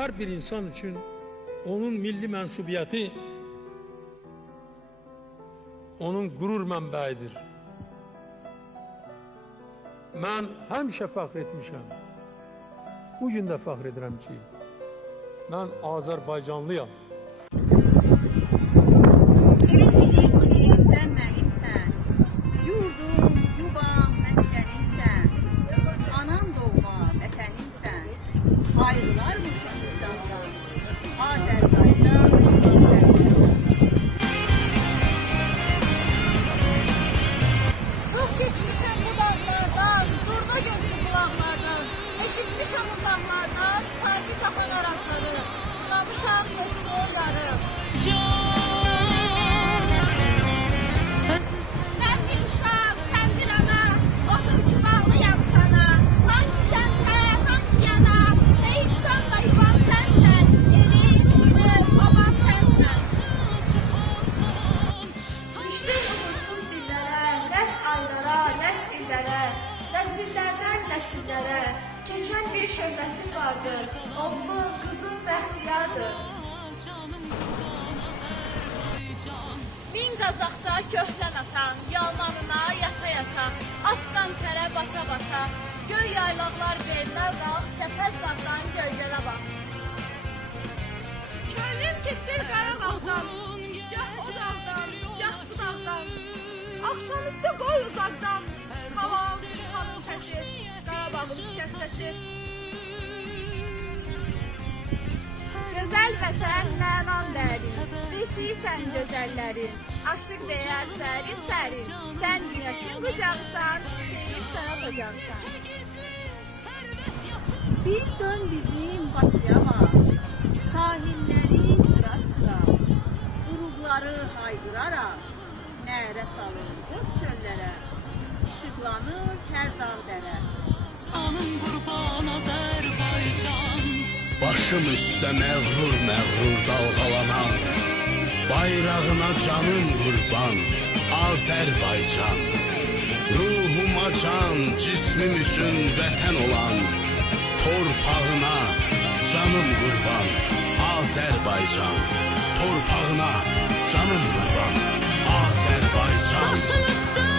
Her bir insan için onun milli mensubiyeti, onun gurur mənbəyidir. Mən həmişə fəxr etmişəm. Bu gün də fəxr edirəm ki, mən Azərbaycanlıyam. Bilim, sən mənimsən. Yurdum, yuvam, məskənimsən. Anam doğma, vətənimsən. Ayrılar mı candan? Azərbaycan. Çok geçmişim bu dağlardan, durma gözlü kulaklardan. Eşitmişim uzaklardan, sanki kapan arasları. Sulamışam gözlü oyları. Ben bir uşaq, sen bir ana, odur ki bağlıyam sana. Hangi səmtə, hangi yana, değişsən dayıvan sənsən. Yeni, babam sənsən. Düşdüm uğursuz dillərə, nəs aylara, nəs illərə, nəsillərdən nəsillərə. Keçən bir şöhbətim vardır, oğlu, qızın bəxtiyardır. Min qazaqda köhrən atan, yalmanına yata-yata, atqan tərə bata-bata, göy yaylaqlar verlər qalx, səfəz dağdan göylərə bax. Könlüm keçir Qarabağdan, gah o dağdan, gah bu dağdan. Axşamüstü qoy uzaqdan, havam, hamın səsi, Qarabağın şikəstəsi. Gözəl vətən mənan dərin, beşiysən gözəllərin, aşıq deyər sərin sərin, sən günəşin qucağısan, şehir sənət ocağısan. Bir dön bizim Bakıya bax, sahilləri qıra-qıra, qurubları haydıraraq, nərə salır boz çöllərə, işıqlanır hər dağ dərə. Canım qurban Azərbaycan. Başım üstə məğrur məğrur dalğalanan, bayrağına canım qurban Azərbaycan. Ruhuma can, cismim üçün vətən olan, torpağına canım qurban Azərbaycan. Torpağına canım qurban Azərbaycan. Başın üstə